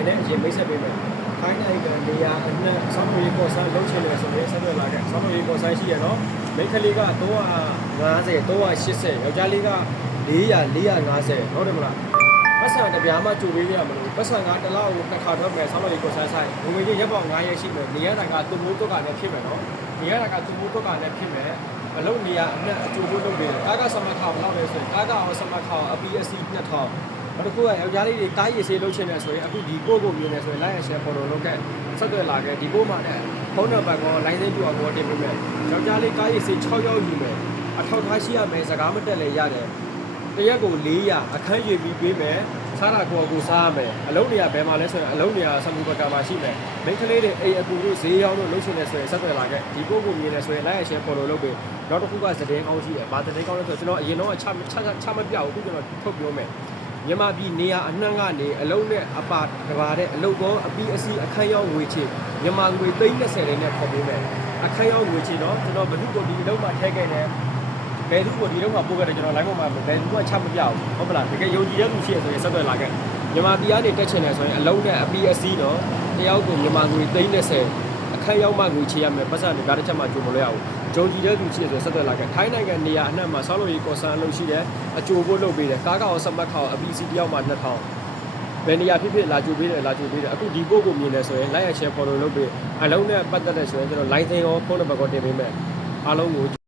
ယ်နဲ့အရင်မိတ်ဆက်ပေးမယ်ခိုင်းနိုင်ကနေရာအနှံ့ဆောင်းရီပေါ်ဆန်းလုံးချင်တယ်ဆိုရင်ဆက်သွယ်လာခဲ့ဆောင်းရီပေါ်ဆန်းရှိရနော်မိန်းကလေးက350 380ယောက်ျားလေးက400 450ဟုတ်တယ်မလားပတ်စံတပြားမှကြိုပေးရမလို့ပတ်စံကတစ်လောက်ကိုတစ်ခါတော့မယ်ဆောင်းရီပေါ်ဆန်းဆိုင်ငွေကြီးရက်ပေါင်9ရက်ရှိမယ်နေရတာကသူ့မိုးတုတ်ကလည်းဖြစ်မယ်နော်နေရတာကသူ့မိုးတုတ်ကလည်းဖြစ်မယ်မလုံးနေရအနှံ့အကျိုးဖို့လုပ်ပေးတယ်ကားကစမတ်ခေါင်လောက်လဲဆိုရင်ကားကရောစမတ်ခေါင်အပီအစီ2000နောက်တစ်ခုကယောက်ျားလေးတွေကားရည်စေးလုပ်ချင်တယ်ဆိုရင်အခုဒီပို့ကိုမြင်နေဆိုရင် like and share follow လုပ်ခဲ့ဆက်သွယ်လာခဲ့ဒီပို့မှာလည်းဖုန်းနံပါတ်ကော line သိတူအောင်တင်ပေးမယ်ယောက်ျားလေးကားရည်စေး6ရောက်ယူမယ်အထောက်ထားရှိရမယ်စကားမတက်လည်းရတယ်တရက်ကို400အခန်းရွေပြီးပေးမယ်စားတာကိုစားရမယ်အလုံးနေရဘယ်မှာလဲဆိုရင်အလုံးနေရစမှုပကမှာရှိမယ်မိန်းကလေးတွေအိမ်အကူတို့ဈေးရောက်လို့လုပ်ချင်တယ်ဆိုရင်ဆက်သွယ်လာခဲ့ဒီပို့ကိုမြင်နေဆိုရင် like and share follow လုပ်ပေးနောက်တစ်ခုကသတင်းကောင်းရှိတယ်ဗာသတင်းကောင်းလဲဆိုကျွန်တော်အရင်တော့ချမပြဘူးအခုကျွန်တော်ထုတ်ပြောမယ်မြန်မာပြည်နေရာအနှံ့ကနေအလုံးနဲ့အပါတပါတဲ့အလုံးကောအပီးအစီအခန်းရောက်ငွေချေမြန်မာငွေ330လေးနဲ့ခေါ်ပေးမယ်အခန်းရောက်ငွေချေတော့ကျွန်တော်ဘလူကိုဒီလုံးမှာထည့်ခဲ့တယ်ဘယ်သူကိုဒီလုံးမှာပို့ခဲ့တယ်ကျွန်တော် line ပေါ်မှာဘယ်သူကချမပြဘူးဟုတ်ပလားတကယ်ယုံကြည်တဲ့သူရှိရဆိုရင်ဆက်သွယ်လာခဲ့မြန်မာပြည်ကနေတက်ချင်တယ်ဆိုရင်အလုံးနဲ့အပီးအစီတော့တယောက်ကိုမြန်မာငွေ330အခန်းရောက်မှငွေချေရမယ်ပတ်စံတွေဒါတစ်ချက်မှကြိုမလို့ရဘူးဂျုံကြည်တဲ့သူရှိရဆိုဆက်သွယ်လာခဲ့ထိုင်းနိုင်ငံနေရာအနှံ့မှာဆောင်းလို့ရေးကော်ဆန်အလုပ်ရှိတယ်အကျိုးဖို့လုပ်ပေးတယ်ကားကောက်စမတ်ခေါအပီစီတယောက်မှ2000ဘယ်နေရာဖြစ်လာကြိုပေးတယ်အခုဒီပို့ကိုမြင်နေဆိုရင် like and share follow လုပ်ပေးအလုံးနဲ့ပတ်သက်တဲ့ဆိုရင်ကျွန်တော် line သိန်းရောဖုန်းနံပါတ်ကိုတင်ပေးမယ်အားလုံးကို